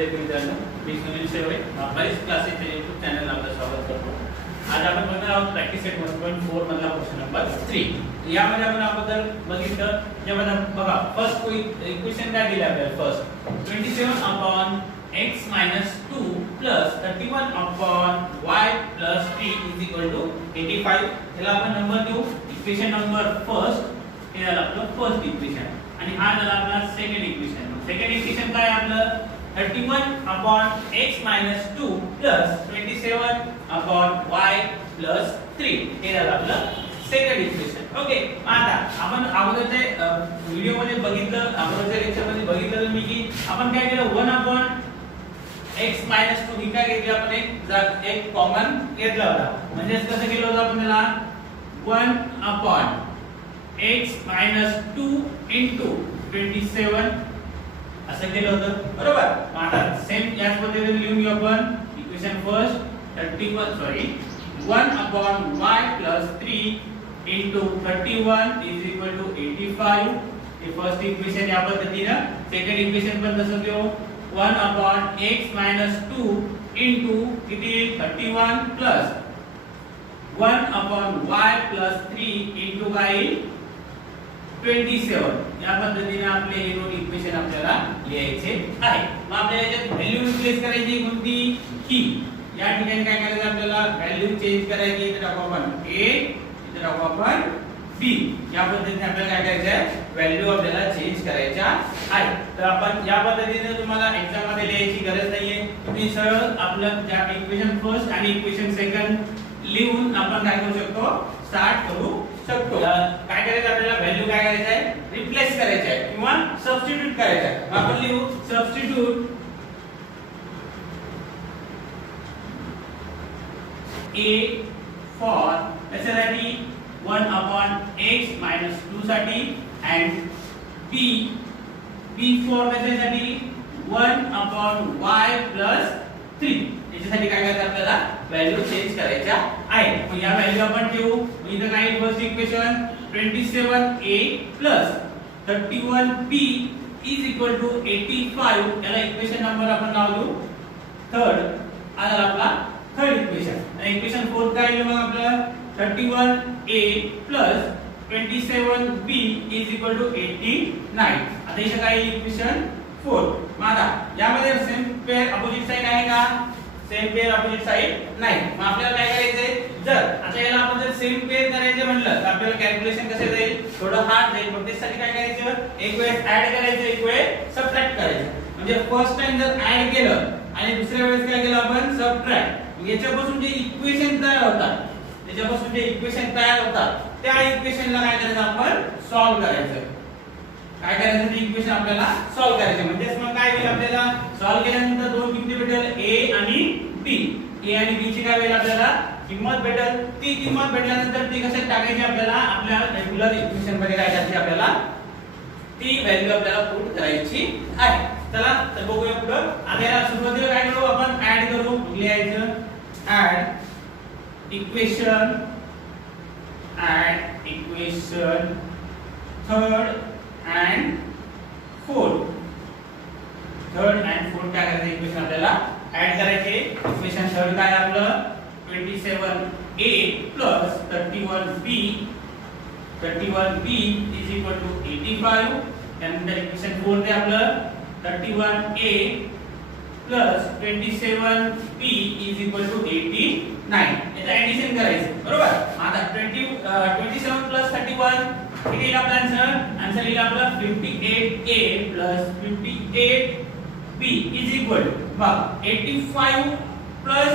विद्यार्थी मित्रांनो, मी सुनील शेवळे, बरीच क्लासेसच्या YouTube चॅनल आपलं स्वागत करतो. आज आपण बघणार आहोत प्रॅक्टिस सेट 1.4 मधला क्वेश्चन नंबर 3. यामध्ये आपण अगोदर बघितलं, ज्यामध्ये बघा फर्स्ट इक्वेशन काय दिले आपल्याला. First 27 upon x minus 2 plus 31 upon y plus 3 is equal to 85. याला आपण नंबर देऊ इक्वेशन नंबर फर्स्ट. हे झालं आपलं फर्स्ट इक्वेशन आणि हा झाला आपला सेकंड इक्वेशन. सेकंड इक्वेशन काय आपलं 31 upon x minus 2 plus 27 upon y plus 3 हे झालं आपलं सेकंड इक्वेशन. ओके, आता आपण अगोदरच्या व्हिडिओ मध्ये बघितलं, अगोदरच्या लेक्चर मध्ये बघितलं मी की आपण काय केलं 1 upon x minus 2 ही काय घेतली आपण एक कॉमन घेतला होता. म्हणजे कसं केलं होतं आपण त्याला 1 upon x minus 2 into 27 असं केलं होतं, बरोबर. आता सेम याच पद्धतीने लिहून घेऊ आपण equation first 1 upon y plus 3 into 31 is equal to 85. हे फर्स्ट इक्वेशन या पद्धतीने. सेकंड इक्वेशन पण तसंच घेऊ 1 upon x minus 2 into किती 31 plus 1 upon y plus 3 into y 27. या पद्धतीने आपले हे दोन इक्वेशन आपल्याला लिहायचे आहे. मग आपल्याला याच्यात व्हॅल्यू रिप्लेस करायची कोणती की या ठिकाणी काय करायचं आपल्याला व्हॅल्यू चेंज करायची. इथे टाकू आपण a, इथे टाकू आपण b. या पद्धतीने आपल्याला काय करायचं आहे व्हॅल्यू आपल्याला चेंज करायच्या आहे. तर आपण या पद्धतीने तुम्हाला एक्झाम मध्ये लिहायची गरज नाहीये. तुम्ही सरळ आपलं ज्या इक्वेशन फर्स्ट आणि इक्वेशन सेकंड लिहून आपण काय करू शकतो स्टार्ट करू शकतो. काय करायचं आपल्याला व्हॅल्यू काय करायचं आहे रिप्लेस करायचं आहे किंवा सबस्टिट्यूट करायचं आहे. आपण लिहू सबस्टिट्यूट a फॉर त्याच्यासाठी 1 upon x minus 2 साठी and b फॉर त्याच्यासाठी 1 upon y plus 3. याच्यासाठी काय करायचं आपल्याला व्हॅल्यू चेंज करायच्या आहे. मग या व्हॅल्यू आपण ठेवू. इथं काय first equation 27a plus 31b is equal to 85. याला इक्वेशन नंबर आपण नाव देऊ थर्ड. हा झाला आपला थर्ड इक्वेशन. आणि इक्वेशन फोर्थ काय आहे मग आपलं 31a plus 27b is equal to 89. आता इथे काय इक्वेशन 4. मग आता यामध्ये सेम पेअर अपोजिट साइड आहे का. सेम पेअर अपोजिट साइड नाही. मग आपल्याला काय करायचंय जर आता याला आपण जर सेम पेअर करायचे म्हणलं तर आपल्याला कॅल्क्युलेशन कसे जाईल थोडं हार्ड जाईल. मग त्यासाठी काय करायचं एक वेळेस ऍड करायचं एक वेळेस सबट्रॅक्ट करायचं. म्हणजे फर्स्ट टाइम जर ऍड केलं आणि दुसऱ्या वेळेस काय केलं आपण सबट्रॅक्ट. याच्यापासून जे इक्वेशन तयार होतात त्या इक्वेशनला काय करायचं आपण सॉल्व्ह करायचं. काय करायचं ते इक्वेशन आपल्याला सॉल्व्ह करायचे. म्हणजे मग काय होईल आपल्याला सॉल्व्ह केल्यानंतर दोन किमती भेटेल a आणि b. a आणि b ची काय होईल आपल्याला किंमत भेटेल. ती किंमत भेटल्यानंतर ती कशात टाकायची आपल्याला आपल्या रेग्युलर इक्वेशन मध्ये काय करायची आपल्याला ती व्हॅल्यू आपल्याला पुट करायची आहे. चला तर बघूया पुढे. आता याला सुरुवातीला काय करू आपण ऍड करू. लिहायचं add equation third and fourth काय करायचं इक्वेशन आपल्याला ऍड करायचे. इक्वेशन थर्ड काय आपलं 27a plus 31b is equal to 85. त्यानंतर इक्वेशन फोर्थ आहे आपलं 31a plus 27b is equal to 89. याचं ऍडिशन करायचं, बरोबर. आता 27 plus 31 किती येईल आपला आन्सर येईल आपला 58a plus 58b is equal to बघ 85 plus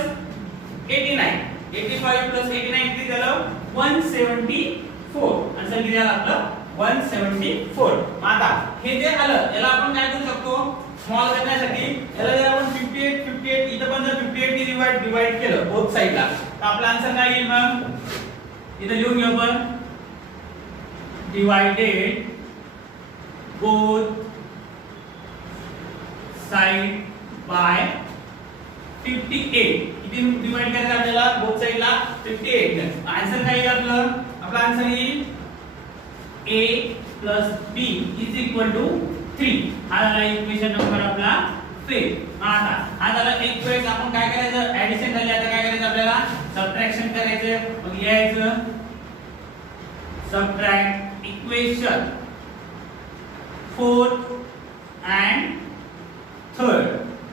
89. 85 plus 89 किती झालं 174. आन्सर किती आला आपला 174. आता हे जे आलं याला आपण काय करू शकतो स्मॉल करण्यासाठी याला जर आपण 58 इथं पण जर 58 ने डिवाइड केलं बोथ साइडला तर आपला आन्सर काय येईल मग इथं लिहून घेऊ आपण divided both side by 58. किती डिवाइड करायचं आपल्याला बोथ साइडला 58. आन्सर काय येईल आपला आन्सर येईल a plus b is equal to 3. हा झाला इक्वेशन नंबर आपला 5. आता हा झाला एक वेळेस आपण काय करायचं, ऍडिशन झाली, आता काय करायचं आपल्याला सबट्रॅक्शन करायचं. मग लिहायचं subtract equation fourth and third.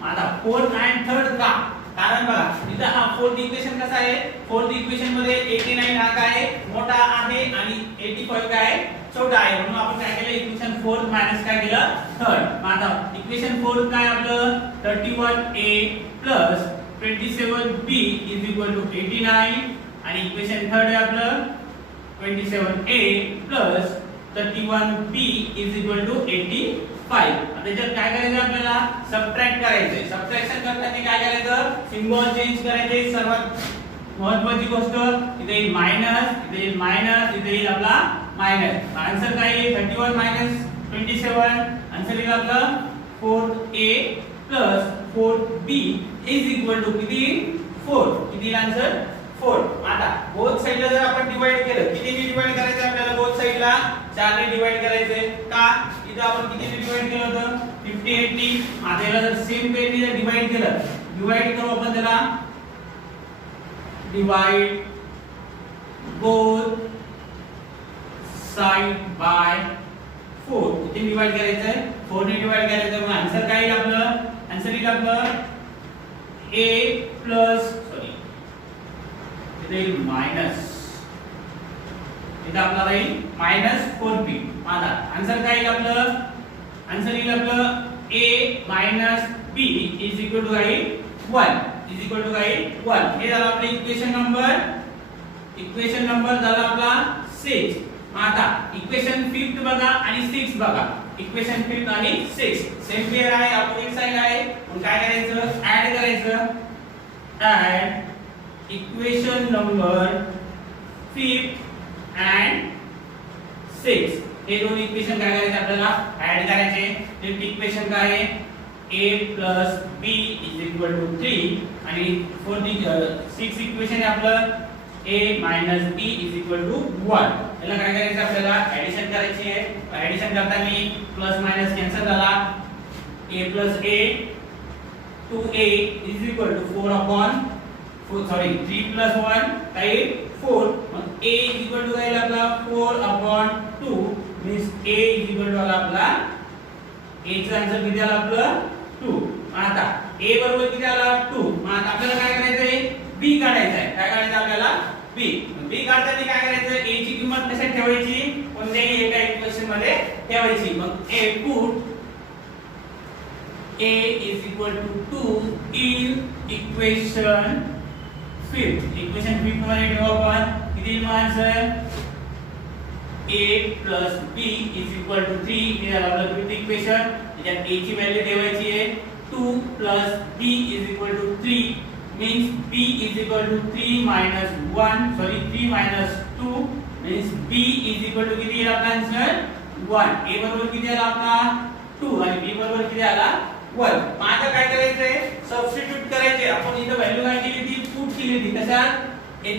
आता फोर्थ अँड थर्ड का, कारण बघा इथं हा फोर्थ इक्वेशन कसा आहे, फोर्थ इक्वेशन मध्ये 89 हा काय मोठा आहे आणि 85 काय छोटा आहे, म्हणून आपण काय केलं इक्वेशन फोर्थ मायनस काय केलं थर्ड. आता इक्वेशन फोर्थ काय आपलं 31a plus 27b is equal to 89 आणि इक्वेशन थर्ड आहे आपलं 27a plus 31b is equal to 85. आता त्याच्यात काय करायचं आपल्याला सबट्रॅक्ट करायचंय. सबट्रॅक्शन करताना काय करायचं, सिम्बॉल चेंज करायचे. सर्वात महत्त्वाची गोष्ट इथे येईल मायनस, इथे येईल मायनस, इथे येईल आपला मायनस. आन्सर काय येईल 31 मायनस 27. आन्सर येईल आपलं 4a plus 4b is equal to किती 4. किती येईल आन्सर 4. आता बोथ साइडला जर आपण डिवाइड केलं, कितीने डिवाइड करायचं आपल्याला बोथ साइडला 4 ने डिवाइड करायचंय का, इथं आपण कितीने डिवाइड केलं होतं 50 80. आता याला जर सेम पेन ने डिवाइड केलं, डिवाइड करू आपण त्याला डिवाइड बोथ साइड बाय 4. किती डिवाइड करायचंय 4 ने डिवाइड करायचं. मग आन्सर काय येईल आपलं, आन्सर येईल आपलं a प्लस इथे मायनस, इथे आपला राहील मायनस 4b. आता आन्सर काय येईल आपलं, आन्सर येईल आपलं a minus b is equal to काय 1, इज इक्वल टू काय 1. हे झालं आपलं इक्वेशन नंबर झाला आपला 6. आता इक्वेशन 5 बघा आणि 6 बघा. इक्वेशन 5 आणि 6 सेम पेअर आहे, अपोजिट साइड आहे. मग काय करायचं ऍड करायचं. Add equation number 5 and 6. हे दोन इक्वेशन काय करायचे आपल्याला ऍड करायचे. फिफ्थ इक्वेशन काय आहे a plus b is equal to 3 आणि फोर्थ 6 इक्वेशन आहे आपलं a minus b is equal to 1. याला काय करायचं आपल्याला ऍडिशन करायची आहे. ऍडिशन करताना प्लस मायनस कॅन्सल झाला. a plus a 2a is equal to 4 upon 3 plus 1 काय 4. मग a is equal to काय आपला 4 upon 2 means a is equal to आपला a चा आन्सर किती आला आपलं 2. आता a बरोबर किती आला 2. मग आता आपल्याला काय करायचंय b काढायचं आहे. काय काढायचं आपल्याला b. b काढताना काय करायचं a ची किंमत कशात ठेवायची, कोणत्याही एका इक्वेशन मध्ये ठेवायची. मग a put a is equal to 2 in equation 5. Equation 5 मध्ये ठेवू आपण किती येईल answer a plus b is equal to 3. हे झालं आपलं फिफ्थ इक्वेशन. त्याच्यात a ची व्हॅल्यू ठेवायची आहे 2 plus b is equal to 3 means b is equal to 3 minus 3 minus 2 means b is equal to किती येईल आपला आन्सर 1. a बरोबर किती आला आपला 2 आणि b बरोबर किती आला 1. मग आता काय करायचंय सबस्टिट्यूट करायचे. आपण इथं व्हॅल्यू काय केली होती पुट केली होती. कशात a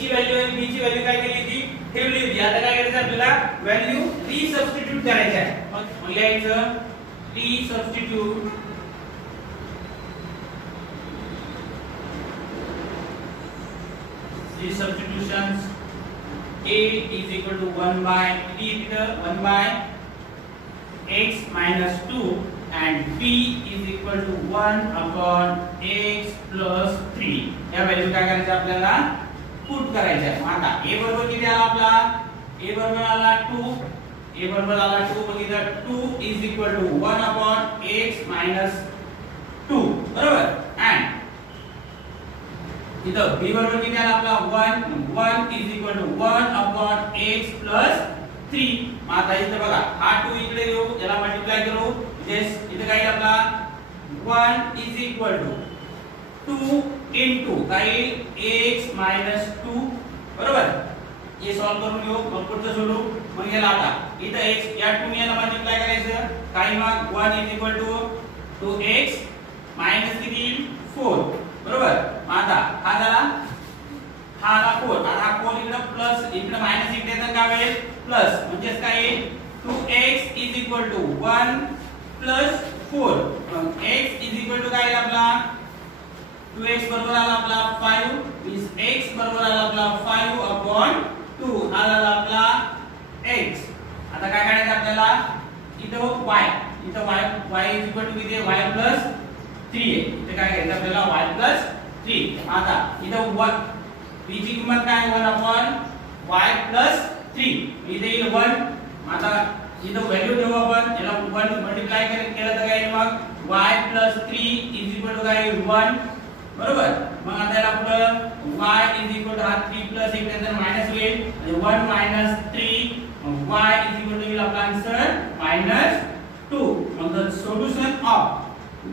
ची व्हॅल्यू आणि b ची व्हॅल्यू काय केली होती ठेवली होती. आता काय करायचं आपल्याला व्हॅल्यू रीसबस्टिट्यूट करायची आहे. मग लिहायचं रीसबस्टिट्यूट substitutions a is equal to 1 by 1 by x minus 2 and b is equal to 1 upon x plus 3. या व्हॅल्यू काय करायचं आपल्याला पुट करायचं. आता a बरोबर किती आला आपला a बरोबर आला 2. a बरोबर आला 2. मग इथं 2 is equal to 1 upon x minus 2 बरोबर. and इथं b बरोबर किती आला आपला 1 is equal to 1 upon x plus 3. आता इथं बघा हा 2 इकडे येऊ, याला मल्टिप्लाय करू. इथं काय आपला 1 is equal to 2 into काय x minus 2 बरोबर. हे सॉल्व करून घेऊ मग पुढचं सोडू. मग याला आता इथं x या 2 ने याला मल्टिप्लाय करायचं. काय मग 1 is equal to 2x minus किती 4 बरोबर. आता हा झाला हा आला 4. आता हा 4 इकडे प्लस इकडे मायनस इकडे तर काय होईल प्लस. म्हणजे काय येईल 2x is equal to 1 plus 4. x is 2x बरोबर आला आपला 5 इज x बरोबर आला आपला 5/2 आला आपला x. आता काय काढायचं आपल्याला इथं y इज इक्वल टू किती आहे y प्लस 3 आहे. इथे काय घ्यायचं आपल्याला y प्लस 3. आता इथं 1 p ची किंमत काय 1/y प्लस 3. इथे येईल 1. आता इथं व्हॅल्यू ठेवू आपण याला 1 मल्टिप्लाय केलं तर काय मग y plus 3 is equal to काय 1 बरोबर. मग आता याला पुढे y इज इक्वल टू हा 3 प्लस 1 नंतर मायनस होईल म्हणजे 1 minus 3 y is equal to येईल आपला आन्सर -2. मग the solution of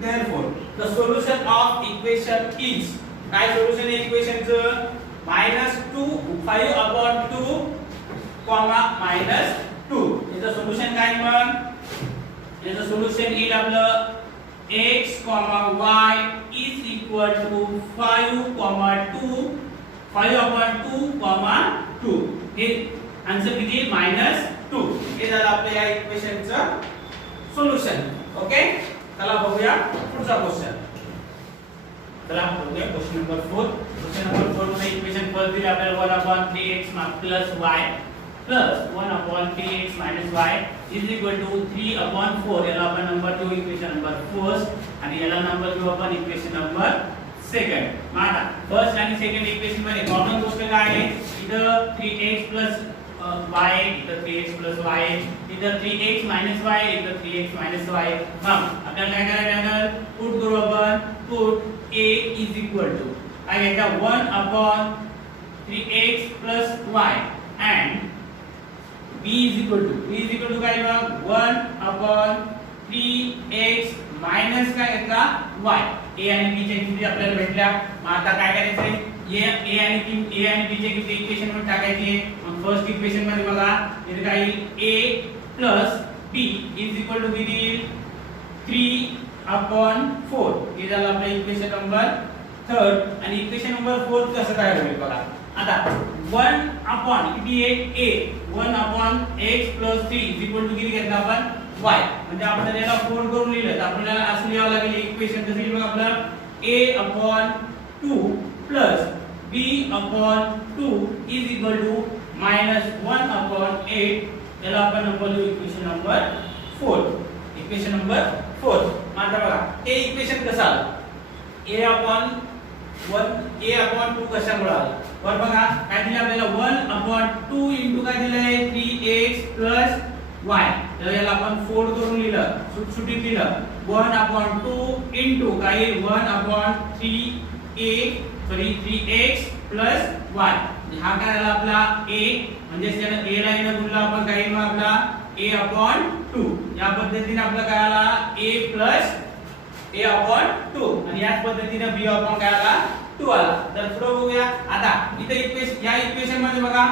therefore the solution of equation is काय सोल्युशन आहे इक्वेशनचं -2 5/2 -2. याचं सोल्युशन काय मग याचं सोल्युशन येईल आपलं x, y is equal to 5/2 हे आन्सर किती -2. हे झालं आपल्या या इक्वेशनचं सोल्युशन. ओके चला बघूया पुढचा क्वेश्चन. चला बघूया क्वेश्चन नंबर 4. क्वेश्चन नंबर 4 मध्ये इक्वेशन फर्स्ट दिले आपल्याला 1/3x plus y plus 1/3x minus y is equal to 3/4. याला आपण नंबर देऊ इक्वेशन नंबर फर्स्ट आणि याला नंबर देऊ आपण इक्वेशन नंबर सेकंड. मग आता फर्स्ट आणि सेकंड इक्वेशन मध्ये कॉमन गोष्ट काय आहे इथं 3x plus y इथं 3x plus y इथं 3x minus y इथं 3x minus y. मग आपल्याला काय करायचं आहे पुट करू आपण put a is equal to काय घ्यायचा 1/3x plus y and b is equal to काय मग 1/3x minus काय घ्यायचा y. a आणि b च्या किमती आपल्याला भेटल्या. मग आता काय करायचंय a आणि b च्या किमती इक्वेशन मध्ये टाकायची. मग फर्स्ट इक्वेशन मध्ये बघा इथे काय येईल a plus b is equal to किती येईल 3/4. हे झालं आपलं इक्वेशन नंबर 3. आणि इक्वेशन नंबर 4 कसं काय होईल बघा. आता 1 किती आहे a 1/x plus 3 is equal to किती घेतला आपण y. म्हणजे आपण याला 4 करून लिहिलं तर आपल्याला असं लिहावं लागेल इक्वेशन कसं येईल बघा आपलं a/2 plus b/2 is equal to -1/8. याला आपण नंबर देऊ इक्वेशन नंबर 4. Equation number 4. आता बघा हे इक्वेशन कसं आलं a/2 कशामुळे आलं वर बघा काय दिलं आपल्याला 1/2 इंटू काय दिलंय 3x y. तर याला आपण फोल्ड करून लिहिलं सुटसुटीत लिहिलं 1/2 इंटू काय 3x y. हा काय झाला आपला a म्हणजे त्याला a ला ने गुणला आपण काय मग आपला a/2. या पद्धतीने आपला काय आला a/2 आणि याच पद्धतीने b/ काय आला 2 आला. तर पुढे बघूया. आता इथे इक्वेशन या इक्वेशन मध्ये बघा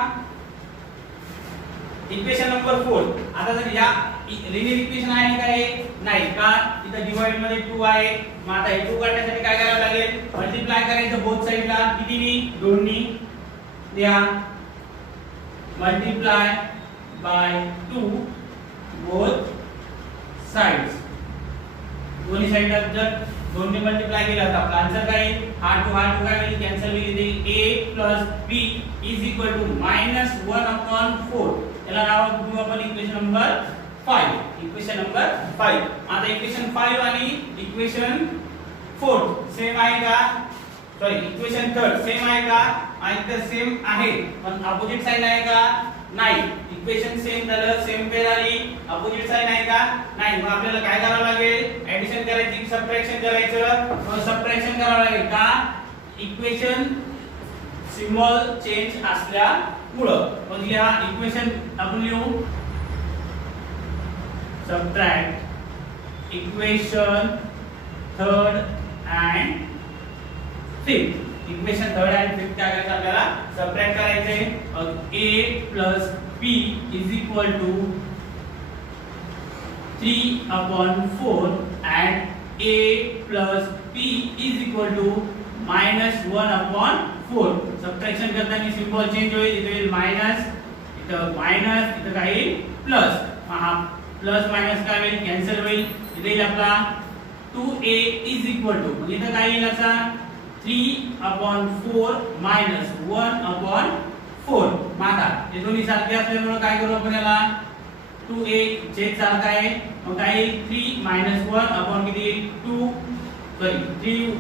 इक्वेशन नंबर 4. आता जर या लिनियर इक्वेशन आहे काय नाही का इथे डिवाइड मध्ये 2 आहे. मग आता हे 2 काढण्यासाठी काय करावं लागेल मल्टिप्लाय करायचं बोथ साइडला कितीनी 2 नी द्या मल्टिप्लाय बाय 2 बोथ साइड्स. दोन्ही साइडला जर 2 ने मल्टिप्लाय केला तर आपला आन्सर काय हा 2 काय होईल कॅन्सल होईल. इथे a plus b is equal to -1/4. याला नाव देऊ आपण इक्वेशन नंबर 5. Equation number 5. आता इक्वेशन 5 आणि इक्वेशन 4 सेम आहे का सॉरी इक्वेशन 3 सेम आहे का आणि सेम आहे पण अपोजिट साइड आहे का नाही. इक्वेशन सेम झालं सेम पेअर आली अपोजिट साइड आहे का नाही. मग आपल्याला काय करावं लागेल ऍडिशन करायची सबट्रॅक्शन करायचं. मग सबट्रॅक्शन करावं लागेल का इक्वेशन सिम्बॉल चेंज असल्यामुळं. मग या इक्वेशन आपण लिहू subtract equation 3rd and 5th. Equation 3rd and 5th काय करायचं आपल्याला सबट्रॅक्ट करायचे. a plus b is equal to 3/4 and a plus b is equal to -1/4. Subtraction करताना सिम्बॉल चेंज होईल. इथे येईल मायनस इथं मायनस इथं काय येईल प्लस. हा प्लस मायनस काय होईल कॅन्सल होईल. इथे येईल आपला 2a is equal to इथं काय येईल असा 3/4 मायनस 1/4. आता हे दोन्ही सारखे असल्यामुळे काय करू आपण याला 2a छेद सारखा आहे मग काय येईल 3 मायनस 1 अपॉन किती येईल 2 सॉरी 3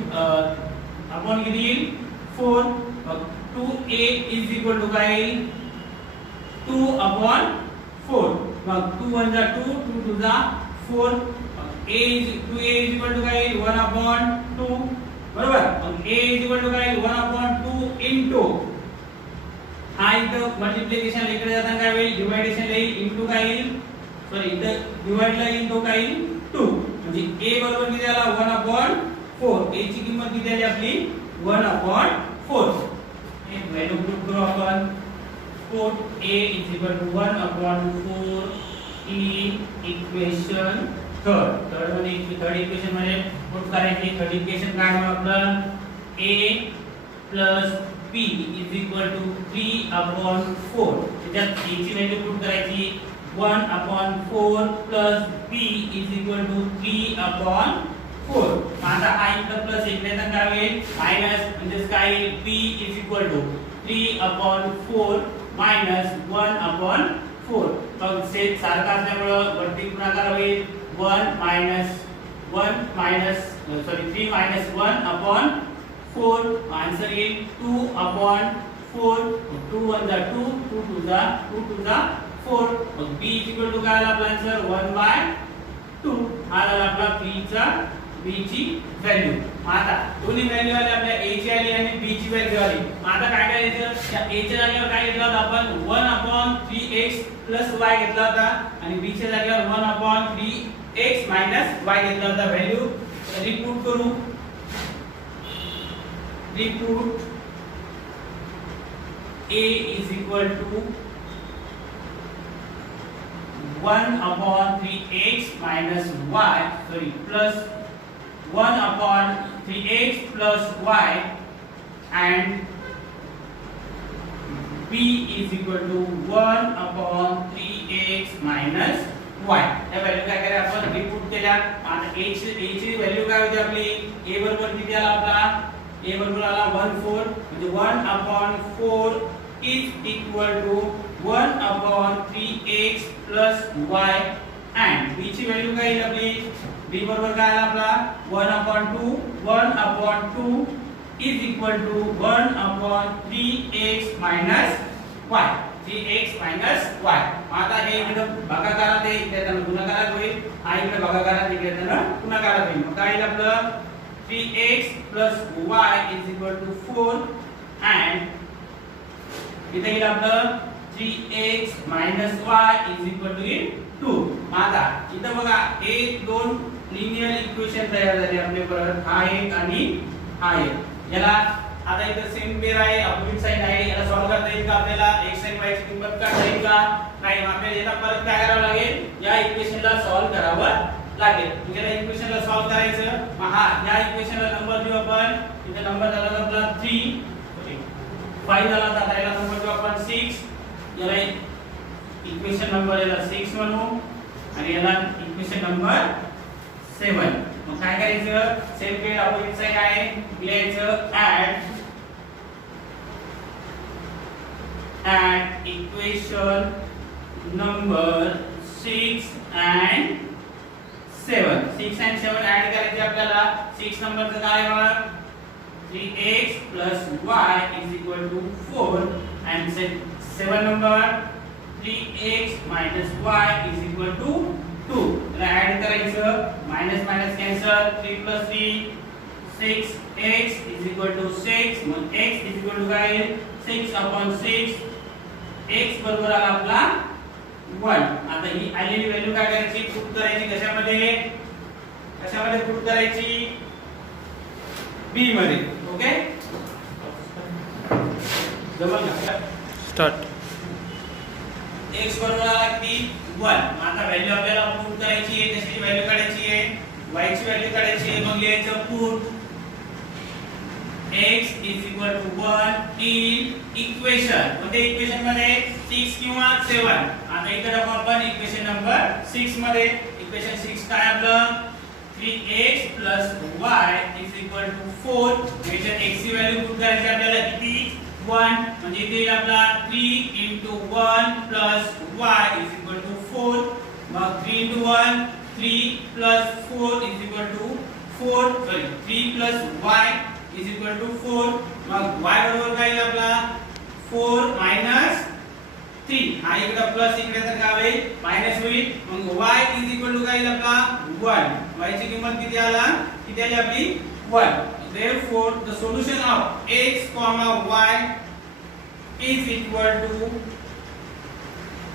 अपॉन किती येईल 4 मग 2a इज इक्वल टू काय येईल 2/4 मग 2 1 जा 2 2 2 जा 4 a is 2a is equal to काय येईल 1/2 बरोबर मग a is equal to काय येईल 1/2 into हा इथं मल्टिप्लिकेशन इकडे जाताना काय होईल डिवाइडेशन येईल इनटू काय येईल सॉरी इथं डिवाइड ला येईल तो काय येईल 2 म्हणजे a बरोबर किती आला 1/4 a ची किंमत किती आली आपली 1/4 हे व्हॅल्यू पुट करू आपण put a is equal to 1/4 in equation third मध्ये पुट करायची थर्ड इक्वेशन काय मग आपलं a plus b is equal to 3/4 त्याच्यात a ची व्हॅल्यू पुट करायची 1/4 plus b is equal to 3/4 आता हा इकडे प्लस इकडे तर काय होईल मायनस म्हणजे काय येईल b is equal to 3/4 minus 1/4 मग छेद सारखा असल्यामुळे वरती गुणाकार होईल 3 minus 1/4 आन्सर येईल 2/4 2 1 जा 2 2 2 जा 4 मग b इज इक्वल टू काय आला आपला आन्सर 1/2 हा झाला आपला b ची व्हॅल्यू आता दोन्ही व्हॅल्यू आली आपल्या a ची आली आणि b ची व्हॅल्यू आली आता काय करायचं या a च्या जागेवर काय घेतला होता आपण 1/3x y घेतला होता आणि b च्या जागेवर 1/3x y घेतला होता व्हॅल्यू रिपुट करू रिपुट a is equal to 1/3x minus y sorry plus 1/3x plus y and b is equal to 1/3x minus y या व्हॅल्यू काय करूया आपण रिपुट केल्या आता a ची व्हॅल्यू काय होती आपली a बरोबर किती आला आपला a बरोबर आला 1/4 म्हणजे 1/4 is equal to 1/3x plus y and b ची व्हॅल्यू काय येईल आपली b बरोबर काय आला आपला 1/2 is equal to 1/3x minus y 3x minus y आता हे इकडे भागाकारात आहे इकडे त्याला गुणाकारात होईल हा इकडे भागाकारात इकडे त्याला गुणाकारात होईल मग काय येईल आपलं 3x plus y is equal to 4 and इथे येईल आपलं 3x minus y is equal to 2 आता इथं बघा एक दोन लिनियर इक्वेशन तयार झाले आपले परत हा एक आणि हा एक याला आता इथे सेम पेअर आहे अपोजिट साइड आहे याला सॉल्व करता येईल का आपल्याला x आणि y ची किंमत काढता येईल का नाही आपल्याला याला परत काय करावं लागेल या इक्वेशनला सॉल्व करावं लागेल म्हणजे या इक्वेशनला सॉल्व करायचं मग हा या इक्वेशनला नंबर देऊ आपण इथे नंबर झाला आपला 3 5 झाला आता याला नंबर देऊ आपण 6 याला इक्वेशन नंबर याला 6 म्हणू आणि याला इक्वेशन नंबर 7 मग काय करायचं सेम पेअर अपोजिट साइड आहे लिहायचं add equation number 6 and 7 6 and 7 add करायचे आपल्याला 6 नंबरचं काय होणार 3x plus y is equal to 4 and 7 number 3x minus y is equal to 2 त्याला ऐड करायचं minus minus cancel 3 plus 3 6x is equal to 6 मग x is equal to काय 6/6 x बरोबर आला आपला 1 आता ही आलेली व्हॅल्यू काय करायची पुट करायची कशामध्ये पुट करायची b मध्ये ओके जमल का स्टार्ट x बरोबर आला किती 1 आता व्हॅल्यू आपल्याला पुट करायची आहे त्याची व्हॅल्यू काढायची आहे y ची व्हॅल्यू काढायची आहे मग लिहायचं put x is equal to 1 in equation म्हणजे इक्वेशन मध्ये 6 किंवा 7 आता इकडे आपण इक्वेशन नंबर 6 मध्ये इक्वेशन 6 काय आपलं 3x plus y is equal to 4. याच्यात x ची व्हॅल्यू पुट करायची आपल्याला किती 1 म्हणजे इथे येईल आपला 3 into 1 plus y is equal to 4. मग 3 into 1 3 plus 4 is equal to 3 plus y is equal to 4. मग y बरोबर काय येईल आपला 4 minus 3 हा इकडे प्लस इकडे तर काय होईल मायनस होईल. मग y is equal to काय येईल आपला 1. y ची किंमत किती आली आपली 1. Therefore the solution of x comma y is equal to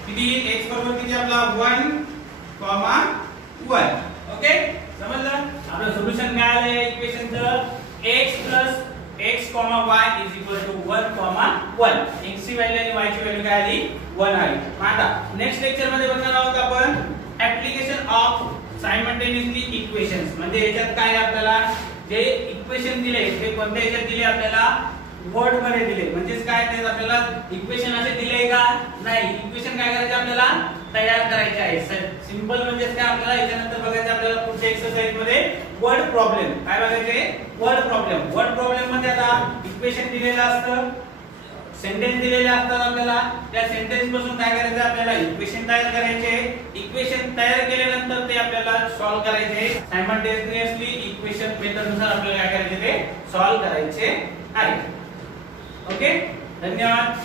किती x बरोबर किती आपला 1 comma 1. ओके समजलं आपलं सोल्युशन काय आलं या इक्वेशनचं x plus x comma y is equal to 1 comma 1. x ची व्हॅल्यू आणि y ची व्हॅल्यू काय आली 1 आली. आता नेक्स्ट लेक्चर मध्ये बघणार आहोत आपण ऍप्लिकेशन ऑफ सायमल्टेनियसली इक्वेशन्स. म्हणजे याच्यात काय आपल्याला जे इक्वेशन दिले ते कोणत्या याच्यात दिले आपल्याला वर्ड मध्ये दिले. म्हणजे काय ते आपल्याला इक्वेशन असे दिले का नाही इक्वेशन काय करायचे आपल्याला तयार करायचे आहे. सिंपल म्हणजे काय आपल्याला याच्यानंतर बघायचं आपल्याला पुढच्या एक्सरसाइज मध्ये वर्ड प्रॉब्लेम. काय बघायचे वर्ड प्रॉब्लेम. वर्ड प्रॉब्लेम मध्ये आता इक्वेशन दिलेलं असतं सेंटेन्स दिलेले असतात आपल्याला त्या सेंटेन्स पासून काय करायचं आपल्याला इक्वेशन तयार करायचे. इक्वेशन तयार केल्यानंतर ते आपल्याला सॉल्व करायचे. सायमल्टेनियसली इक्वेशन मेथड नुसार आपल्याला काय करायचे ते सॉल्व करायचे आहे. ओके धन्यवाद.